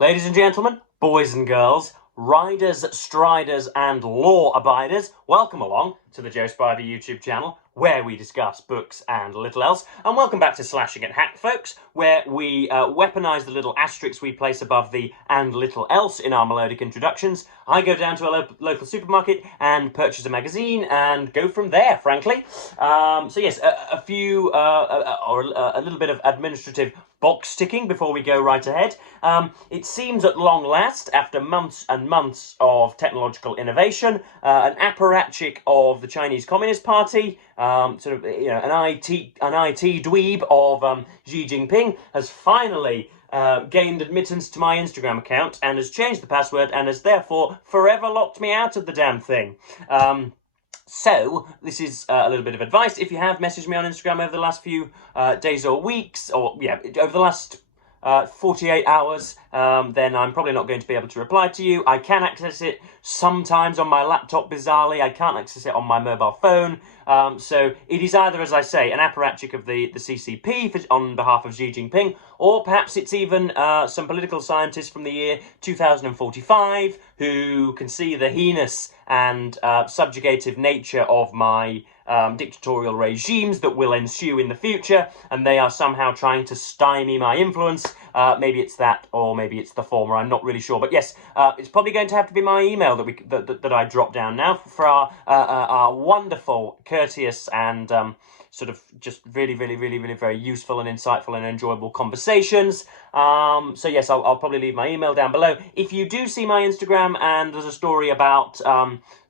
Ladies and gentlemen, boys and girls, riders, striders, and law-abiders, welcome along to the Joe Spivey YouTube channel, where we discuss books and little else. And welcome back to Slashing at Hack, folks, where we weaponise the little asterisks we place above the and little else in our melodic introductions. I go down to a local supermarket and purchase a magazine and go from there, frankly. So yes, a little bit of administrative box ticking before we go right ahead. It seems at long last, after months and months of technological innovation, an apparatchik of the Chinese Communist Party, an IT dweeb of Xi Jinping, has finally gained admittance to my Instagram account and has changed the password and has therefore forever locked me out of the damn thing. So, this is a little bit of advice. If you have messaged me on Instagram over the last few days or weeks, or over the last 48 hours, then I'm probably not going to be able to reply to you. I can access it sometimes on my laptop, bizarrely. I can't access it on my mobile phone. So it is either, as I say, an apparatchik of the CCP on behalf of Xi Jinping, or perhaps it's even some political scientist from the year 2045 who can see the heinous and subjugative nature of my dictatorial regimes that will ensue in the future, and they are somehow trying to stymie my influence. Maybe it's that, or maybe it's the former. I'm not really sure. But yes, it's probably going to have to be my email that I drop down now for our wonderful, courteous, and sort of just really very useful and insightful and enjoyable conversations. So yes, I'll probably leave my email down below. If you do see my Instagram and there's a story about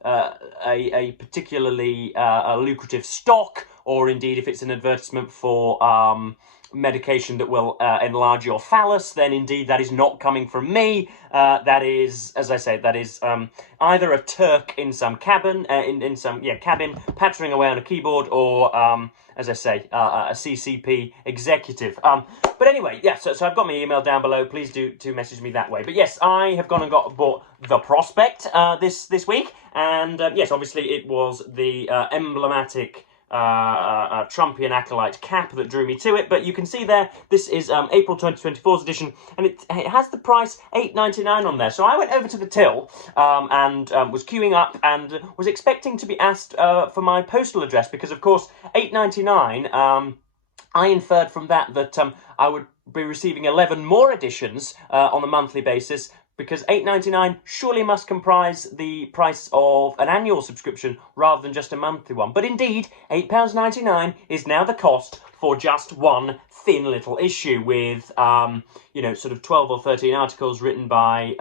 a particularly lucrative stock, or indeed if it's an advertisement for medication that will enlarge your phallus, then indeed that is not coming from me. That is, as I say, that is either a Turk in some cabin, cabin, pattering away on a keyboard, or as I say, a CCP executive. But anyway, yeah, so I've got my email down below. Please do message me that way. But yes, I have gone and bought The Prospect this week, and yes, obviously it was the emblematic Trumpian acolyte cap that drew me to it, but you can see there, this is April 2024's edition, and it has the price $8.99 on there. So I went over to the till and was queuing up and was expecting to be asked for my postal address, because of course $8.99, I inferred from that I would be receiving 11 more editions on a monthly basis, because $8.99 surely must comprise the price of an annual subscription rather than just a monthly one. But indeed, £8.99 is now the cost for just one thin little issue with, sort of 12 or 13 articles written by,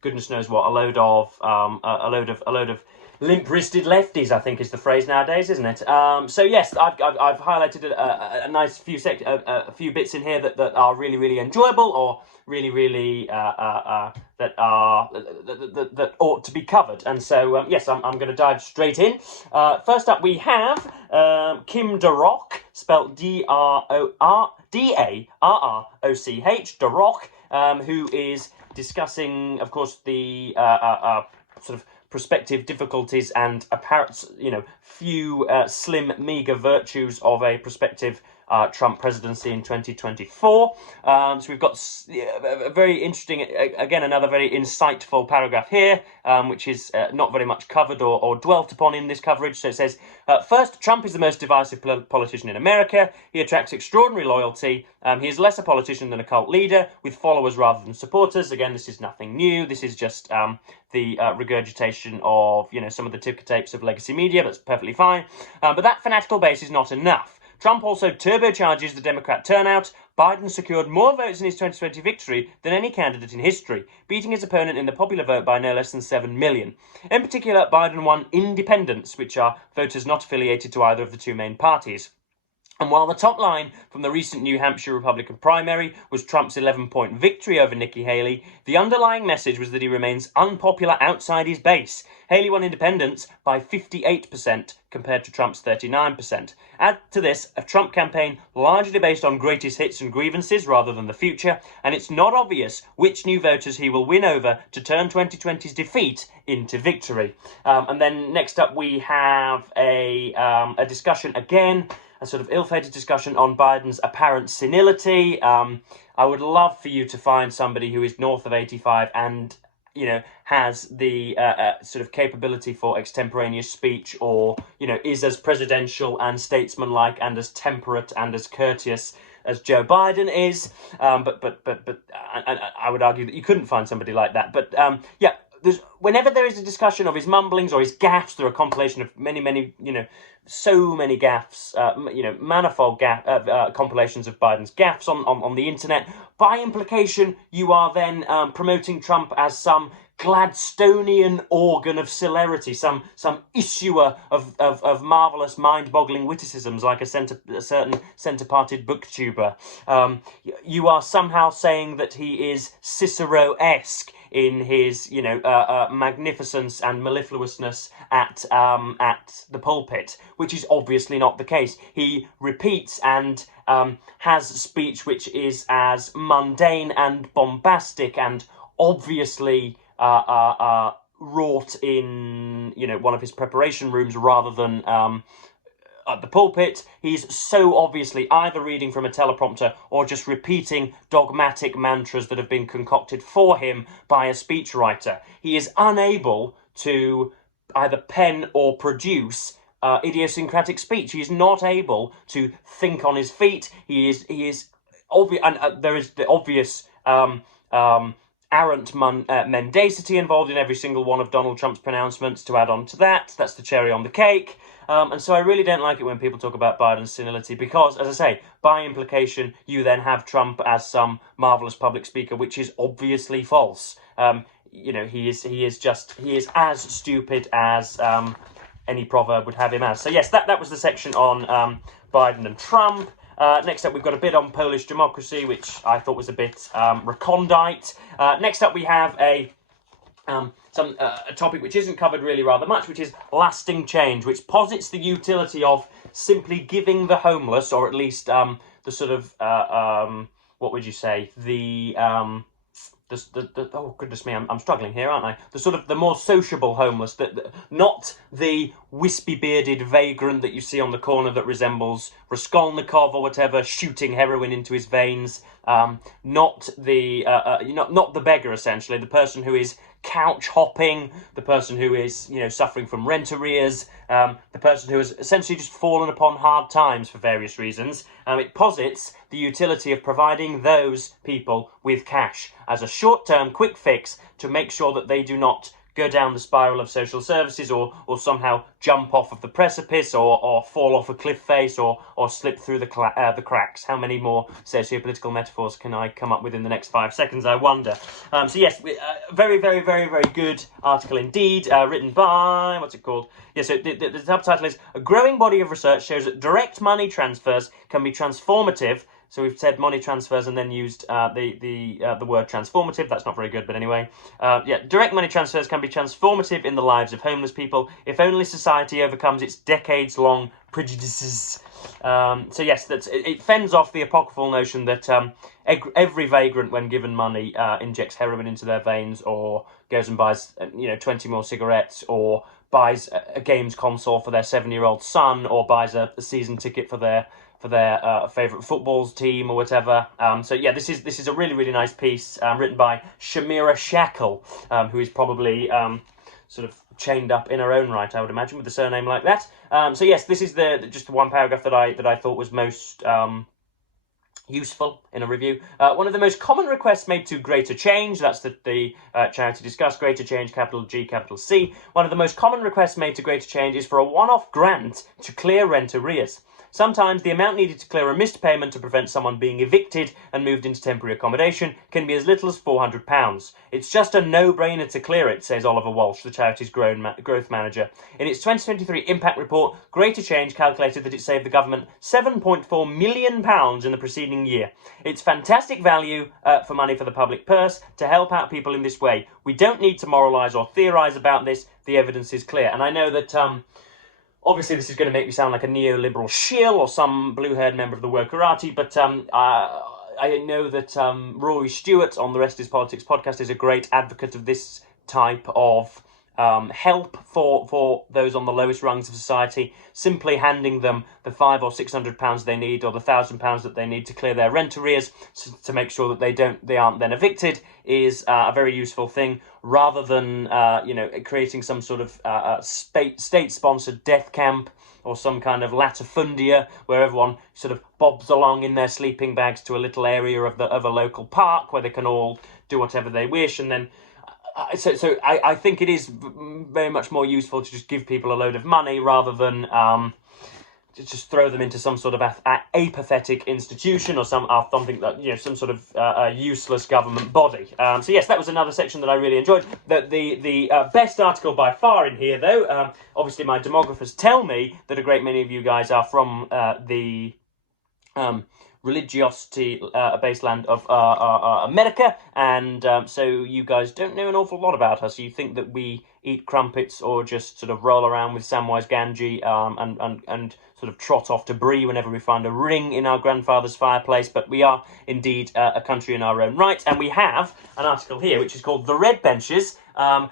goodness knows what, a load of limp-wristed lefties, I think is the phrase nowadays, isn't it? So yes, I've highlighted a nice a few bits in here that are really enjoyable, or really that ought to be covered. And so yes, I'm going to dive straight in. First up, we have Kim Darroch, spelt Darroch, Darroch, who is discussing, of course, the sort of prospective difficulties and apparent, few slim, meagre virtues of a prospective Trump presidency in 2024. So we've got a very interesting, again, another very insightful paragraph here, which is not very much covered or dwelt upon in this coverage. So it says, first, Trump is the most divisive politician in America. He attracts extraordinary loyalty. He is less a politician than a cult leader, with followers rather than supporters. Again, this is nothing new. This is just the regurgitation of, some of the ticker tapes of legacy media. That's perfectly fine. But that fanatical base is not enough. Trump also turbocharges the Democrat turnout. Biden secured more votes in his 2020 victory than any candidate in history, beating his opponent in the popular vote by no less than 7 million. In particular, Biden won independents, which are voters not affiliated to either of the two main parties. And while the top line from the recent New Hampshire Republican primary was Trump's 11-point victory over Nikki Haley, the underlying message was that he remains unpopular outside his base. Haley won independents by 58% compared to Trump's 39%. Add to this a Trump campaign largely based on greatest hits and grievances rather than the future, and it's not obvious which new voters he will win over to turn 2020's defeat into victory. And then next up we have a discussion again a sort of ill-fated discussion on Biden's apparent senility. I would love for you to find somebody who is north of 85 and, has the sort of capability for extemporaneous speech, or, is as presidential and statesmanlike and as temperate and as courteous as Joe Biden is. But I would argue that you couldn't find somebody like that. But whenever there is a discussion of his mumblings or his gaffes, there are a compilation of many, so many gaffes, manifold compilations of Biden's gaffes on the internet. By implication, you are then promoting Trump as some Gladstonian organ of celerity, some issuer of marvellous, mind-boggling witticisms, like a certain centre-parted booktuber. You are somehow saying that he is Cicero-esque in his, magnificence and mellifluousness at the pulpit, which is obviously not the case. He repeats and has speech which is as mundane and bombastic and obviously wrought in, one of his preparation rooms rather than at the pulpit. He's so obviously either reading from a teleprompter or just repeating dogmatic mantras that have been concocted for him by a speechwriter. He is unable to either pen or produce idiosyncratic speech. He is not able to think on his feet. He is obvious, and there is the obvious arrant mendacity involved in every single one of Donald Trump's pronouncements. To add on to that, that's the cherry on the cake. And so I really don't like it when people talk about Biden's senility, because, as I say, by implication, you then have Trump as some marvellous public speaker, which is obviously false. He is as stupid as any proverb would have him as. So yes, that was the section on Biden and Trump. Next up, we've got a bit on Polish democracy, which I thought was a bit recondite. Next up, we have a topic which isn't covered really rather much, which is lasting change, which posits the utility of simply giving the homeless, or at least the sort of what would you say, the oh goodness me, I'm struggling here, aren't I? The sort of the more sociable homeless, not the wispy-bearded vagrant that you see on the corner that resembles Raskolnikov or whatever, shooting heroin into his veins. Not the beggar, essentially, the person who is couch hopping, the person who is suffering from rent arrears, the person who has essentially just fallen upon hard times for various reasons. It posits the utility of providing those people with cash as a short-term quick fix to make sure that they do not go down the spiral of social services or somehow jump off of the precipice or fall off a cliff face or slip through the cracks. How many more socio-political metaphors can I come up with in the next 5 seconds, I wonder? So yes, very, very, very, very good article indeed, written by, what's it called? Yeah, so the subtitle is, "A growing body of research shows that direct money transfers can be transformative." So we've said money transfers and then used the word transformative. That's not very good, but anyway. Direct money transfers can be transformative in the lives of homeless people if only society overcomes its decades-long prejudices. So yes, it fends off the apocryphal notion that every vagrant, when given money, injects heroin into their veins, or goes and buys 20 more cigarettes, or buys a games console for their 7-year-old son, or buys a season ticket for their favourite football team or whatever. So yeah, this is a really, really nice piece written by Shamira Shackle, who is probably sort of chained up in her own right, I would imagine, with a surname like that. So yes, this is just the one paragraph that I thought was most useful in a review. One of the most common requests made to Greater Change, that's the charity discussed, Greater Change, capital G, capital C. One of the most common requests made to Greater Change is for a one-off grant to clear rent arrears. Sometimes the amount needed to clear a missed payment to prevent someone being evicted and moved into temporary accommodation can be as little as £400. It's just a no-brainer to clear it, says Oliver Walsh, the charity's growth manager. In its 2023 impact report, Greater Change calculated that it saved the government £7.4 million in the preceding year. It's fantastic value for money for the public purse to help out people in this way. We don't need to moralise or theorise about this. The evidence is clear. And I know that obviously, this is going to make me sound like a neoliberal shill or some blue-haired member of the Workerati, but I know that Rory Stewart on the Rest is Politics podcast is a great advocate of this type of help for those on the lowest rungs of society, simply handing them the £500 or £600 they need, or the £1,000 that they need to clear their rent arrears, to make sure that they aren't then evicted, is a very useful thing, rather than creating some sort of state-sponsored death camp, or some kind of latifundia where everyone sort of bobs along in their sleeping bags to a little area of a local park where they can all do whatever they wish. And then so I think it is very much more useful to just give people a load of money, rather than just throw them into some sort of apathetic institution, or something that, some sort of useless government body. So yes, that was another section that I really enjoyed. The best article by far in here, though, obviously my demographers tell me that a great many of you guys are from the religiosity-based land of America, and so you guys don't know an awful lot about us. You think that we eat crumpets, or just sort of roll around with Samwise Gamgee and sort of trot off to Brie whenever we find a ring in our grandfather's fireplace, but we are indeed a country in our own right. And we have an article here which is called The Red Benches, a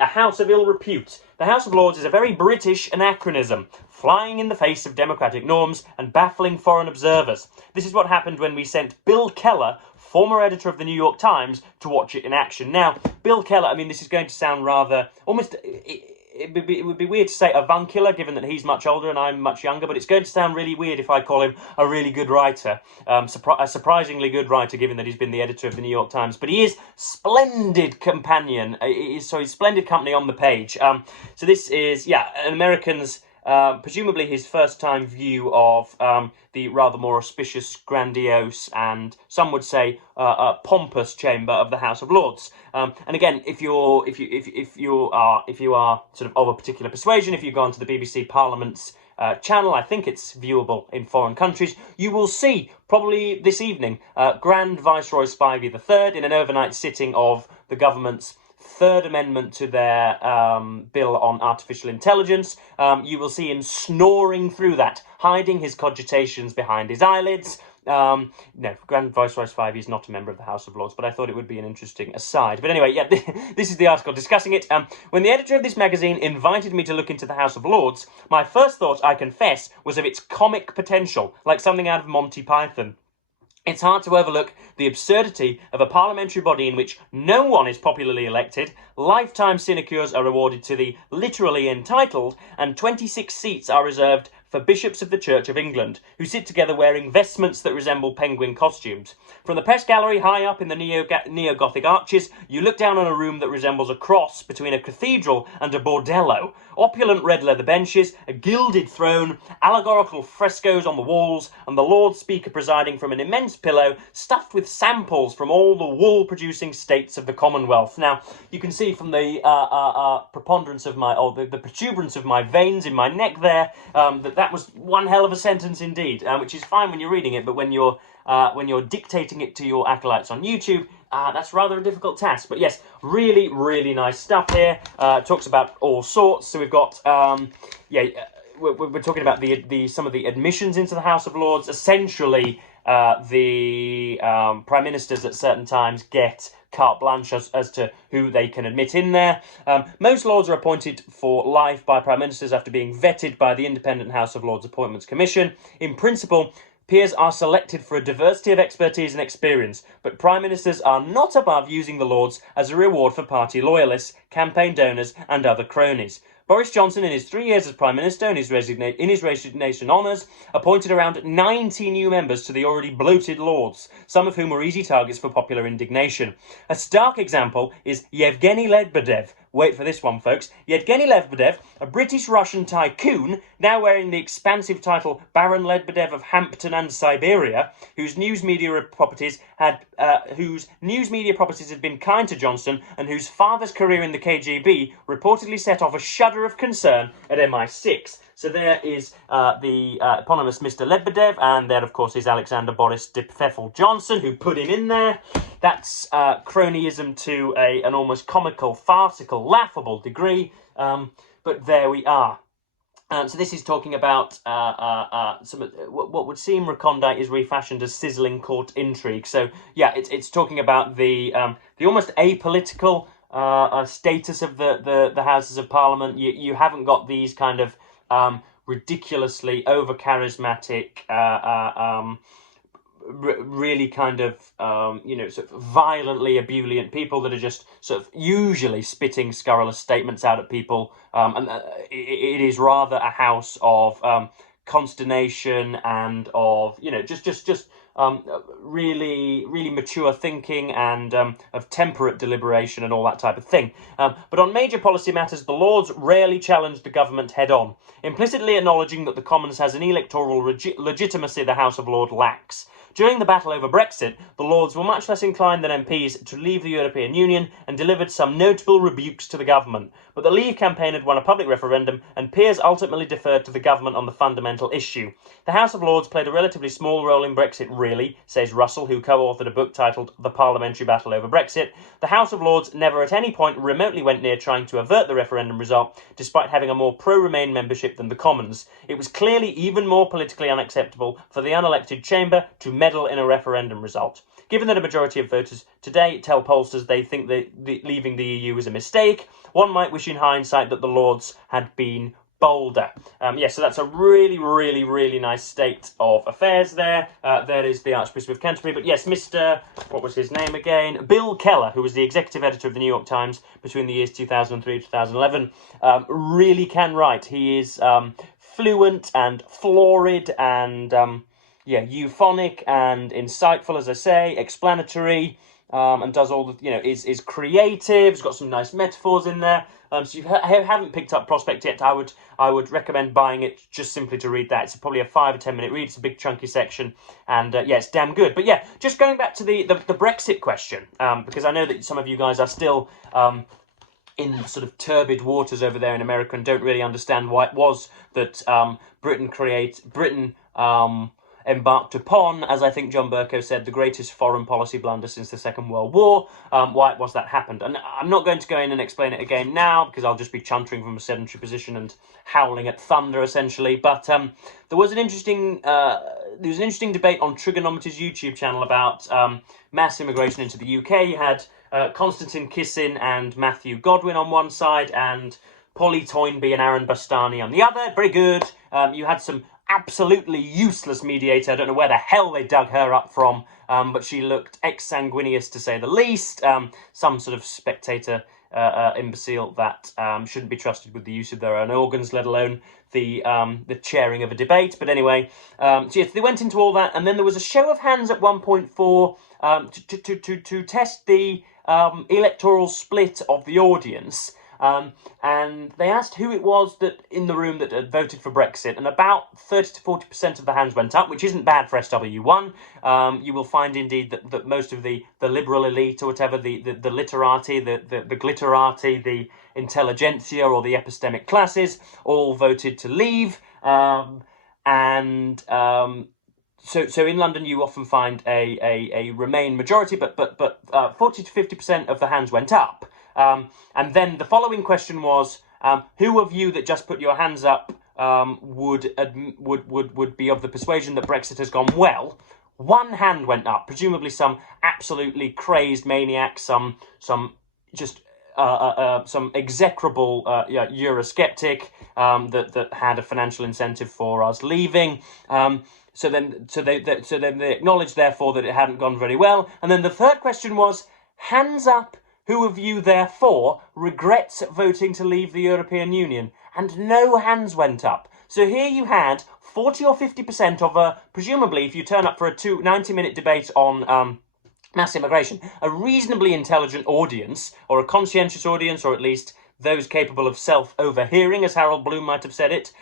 house of ill repute. The House of Lords is a very British anachronism, flying in the face of democratic norms and baffling foreign observers. This is what happened when we sent Bill Keller, former editor of the New York Times, to watch it in action. Now, Bill Keller, I mean, this is going to sound rather, almost, it would be weird to say avuncular, given that he's much older and I'm much younger, but it's going to sound really weird if I call him a really good writer, a surprisingly good writer, given that he's been the editor of the New York Times. But he is splendid companion, he's splendid company on the page. So this is, an American's, presumably his first-time view of the rather more auspicious, grandiose, and some would say pompous chamber of the House of Lords. And again, if you are sort of a particular persuasion, if you go onto the BBC Parliament's channel, I think it's viewable in foreign countries, you will see probably this evening Grand Viceroy Spivey III in an overnight sitting of the government's Third Amendment to their bill on artificial intelligence. You will see him snoring through that, hiding his cogitations behind his eyelids. No, Grand Viceroy Spivey is not a member of the House of Lords, but I thought it would be an interesting aside. But anyway, this is the article discussing it. When the editor of this magazine invited me to look into the House of Lords, my first thought, I confess, was of its comic potential, like something out of Monty Python. It's hard to overlook the absurdity of a parliamentary body in which no one is popularly elected, lifetime sinecures are awarded to the literally entitled, and 26 seats are reserved for bishops of the Church of England, who sit together wearing vestments that resemble penguin costumes. From the press gallery high up in the neo-Gothic arches, you look down on a room that resembles a cross between a cathedral and a bordello. Opulent red leather benches, a gilded throne, allegorical frescoes on the walls, and the Lord Speaker presiding from an immense pillow stuffed with samples from all the wool-producing states of the Commonwealth. Now, you can see from the preponderance of my, or the protuberance of my veins in my neck there, that was one hell of a sentence indeed, which is fine when you're reading it, but when you're dictating it to your acolytes on YouTube, that's rather a difficult task. But yes, really, really nice stuff here. Talks about all sorts. So we've got, we're talking about some of the admissions into the House of Lords. Essentially, the prime ministers at certain times get carte blanche as to who they can admit in there. Most lords are appointed for life by prime ministers after being vetted by the independent House of Lords Appointments Commission. In principle, peers are selected for a diversity of expertise and experience, but prime ministers are not above using the Lords as a reward for party loyalists, campaign donors, and other cronies. Boris Johnson, in his 3 years as Prime Minister and in his resignation honours, appointed around 90 new members to the already bloated Lords, some of whom were easy targets for popular indignation. A stark example is Yevgeny Lebedev. Wait for this one, folks. Yevgeny Lebedev, a British-Russian tycoon, now wearing the expansive title Baron Lebedev of Hampton and Siberia, whose news media properties had been kind to Johnson, and whose father's career in the KGB reportedly set off a shudder of concern at MI6. So there is the eponymous Mr. Lebedev, and there, of course, is Alexander Boris de Pfeffel Johnson, who put him in there. That's cronyism to an almost comical, farcical, laughable degree, but there we are. So this is talking about some what would seem recondite is refashioned as sizzling court intrigue. So yeah, it's talking about the almost apolitical status of the Houses of Parliament. You haven't got these kind of ridiculously over charismatic, really kind of sort of violently ebullient people that are just sort of usually spitting scurrilous statements out at people, and it is rather a house of consternation and of just really mature thinking and of temperate deliberation and all that type of thing. But on major policy matters, the Lords rarely challenged the government head-on, implicitly acknowledging that the Commons has an electoral legitimacy the House of Lords lacks. During the battle over Brexit, the Lords were much less inclined than MPs to leave the European Union and delivered some notable rebukes to the government. But the Leave campaign had won a public referendum and peers ultimately deferred to the government on the fundamental issue. The House of Lords played a relatively small role in Brexit, really, says Russell, who co-authored a book titled The Parliamentary Battle over Brexit. The House of Lords never at any point remotely went near trying to avert the referendum result, despite having a more pro-Remain membership than the Commons. It was clearly even more politically unacceptable for the unelected chamber to meddle in a referendum result. Given that a majority of voters today tell pollsters they think that leaving the EU is a mistake, one might wish in hindsight that the Lords had been bolder. So that's a really nice state of affairs there. There is the Archbishop of Canterbury. But yes, Mr. what was his name again? Bill Keller, who was the executive editor of the New York Times between the years 2003 and 2011, really can write. He is fluent and florid and euphonic and insightful, as I say, explanatory, and does all the, is creative. It's got some nice metaphors in there. So if you haven't picked up Prospect yet, I would recommend buying it just simply to read that. It's probably a 5 or 10 minute read. It's a big chunky section, and it's damn good. But yeah, just going back to the Brexit question, because I know that some of you guys are still in sort of turbid waters over there in America and don't really understand why it was that Britain embarked upon, as I think John Bercow said, the greatest foreign policy blunder since the Second World War. Why it was that happened. And I'm not going to go in and explain it again now, because I'll just be chuntering from a sedentary position and howling at thunder, essentially. But there was an interesting debate on Trigonometry's YouTube channel about mass immigration into the UK. You had Konstantin Kissin and Matthew Godwin on one side, and Polly Toynbee and Aaron Bastani on the other. Very good. You had some absolutely useless mediator. I don't know where the hell they dug her up from, but she looked exsanguineous to say the least. Some sort of spectator imbecile that shouldn't be trusted with the use of their own organs, let alone the chairing of a debate. But anyway, so yes, they went into all that, and then there was a show of hands at one point for to test the electoral split of the audience. And they asked who it was that in the room that had voted for Brexit, and about 30 to 40% of the hands went up, which isn't bad for SW1. You will find indeed that most of the liberal elite, or whatever, the literati, the glitterati, the intelligentsia, or the epistemic classes, all voted to leave. So in London you often find a Remain majority, but 40 to 50% of the hands went up. And then the following question was, who of you that just put your hands up would be of the persuasion that Brexit has gone well? One hand went up, presumably some absolutely crazed maniac, some execrable Eurosceptic that had a financial incentive for us leaving. So then they acknowledged, therefore, that it hadn't gone very well. And then the third question was, hands up. Who of you, therefore, regrets voting to leave the European Union? And no hands went up. So here you had 40 or 50% of presumably, if you turn up for a 90-minute debate on mass immigration, a reasonably intelligent audience, or a conscientious audience, or at least those capable of self-overhearing, as Harold Bloom might have said it.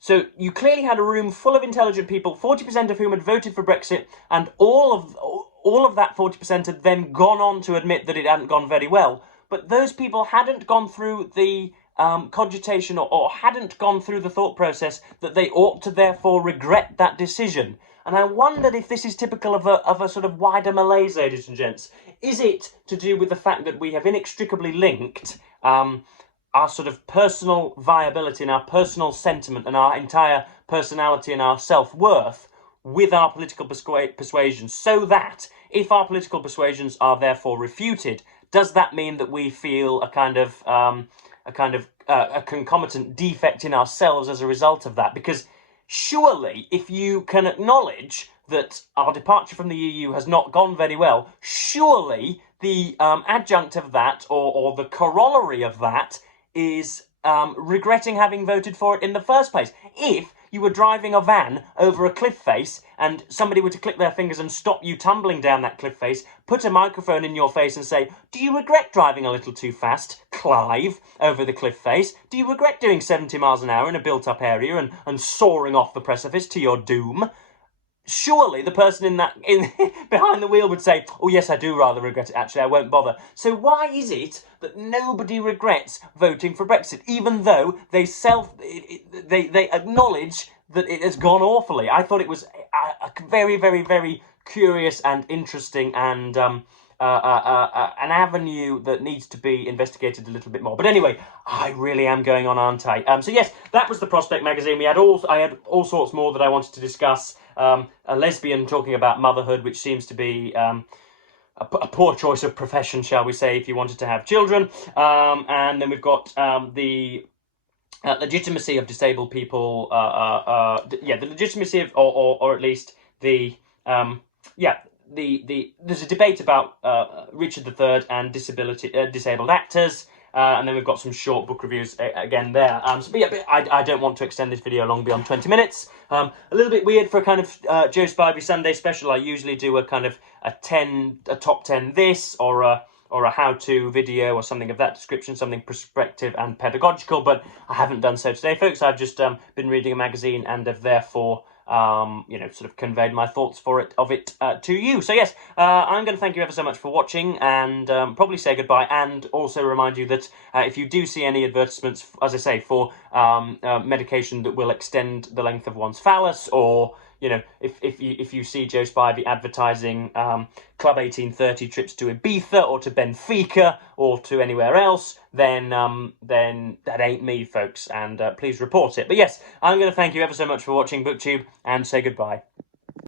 So you clearly had a room full of intelligent people, 40% of whom had voted for Brexit, and all of that 40% had then gone on to admit that it hadn't gone very well. But those people hadn't gone through the cogitation or hadn't gone through the thought process that they ought to therefore regret that decision. And I wondered if this is typical of a sort of wider malaise, ladies and gents. Is it to do with the fact that we have inextricably linked our sort of personal viability and our personal sentiment and our entire personality and our self-worth with our political persuasions, so that if our political persuasions are therefore refuted, does that mean that we feel a concomitant defect in ourselves as a result of that? Because surely, if you can acknowledge that our departure from the EU has not gone very well, surely the adjunct of that, or the corollary of that, is regretting having voted for it in the first place. If you were driving a van over a cliff face and somebody were to click their fingers and stop you tumbling down that cliff face, put a microphone in your face and say, "Do you regret driving a little too fast, Clive, over the cliff face? Do you regret doing 70 miles an hour in a built-up area and soaring off the precipice to your doom?" Surely the person behind the wheel would say, "Oh yes, I do rather regret it, actually, I won't bother." So why is it that nobody regrets voting for Brexit, even though they acknowledge that it has gone awfully? I thought it was a very, very, very curious and interesting and an avenue that needs to be investigated a little bit more. But anyway, I really am going on, aren't I? So yes, that was the Prospect magazine. I had all sorts more that I wanted to discuss. A lesbian talking about motherhood, which seems to be a poor choice of profession, shall we say, if you wanted to have children. And then we've got the legitimacy of disabled people. The legitimacy of, or at least the there's a debate about Richard III and disabled actors. And then we've got some short book reviews again there. I don't want to extend this video long beyond 20 minutes. A little bit weird for a kind of Joe Spivey Sunday special. I usually do a kind of a top 10 this, or a how-to video or something of that description, something perspective and pedagogical, but I haven't done so today, folks. I've just been reading a magazine and have therefore sort of conveyed my thoughts of it to you. So yes, I'm going to thank you ever so much for watching, and probably say goodbye, and also remind you that if you do see any advertisements, as I say, for medication that will extend the length of one's phallus, or if you see Joe Spivey advertising Club 1830 trips to Ibiza or to Benfica or to anywhere else, then that ain't me, folks, and please report it. But yes, I'm going to thank you ever so much for watching BookTube and say goodbye.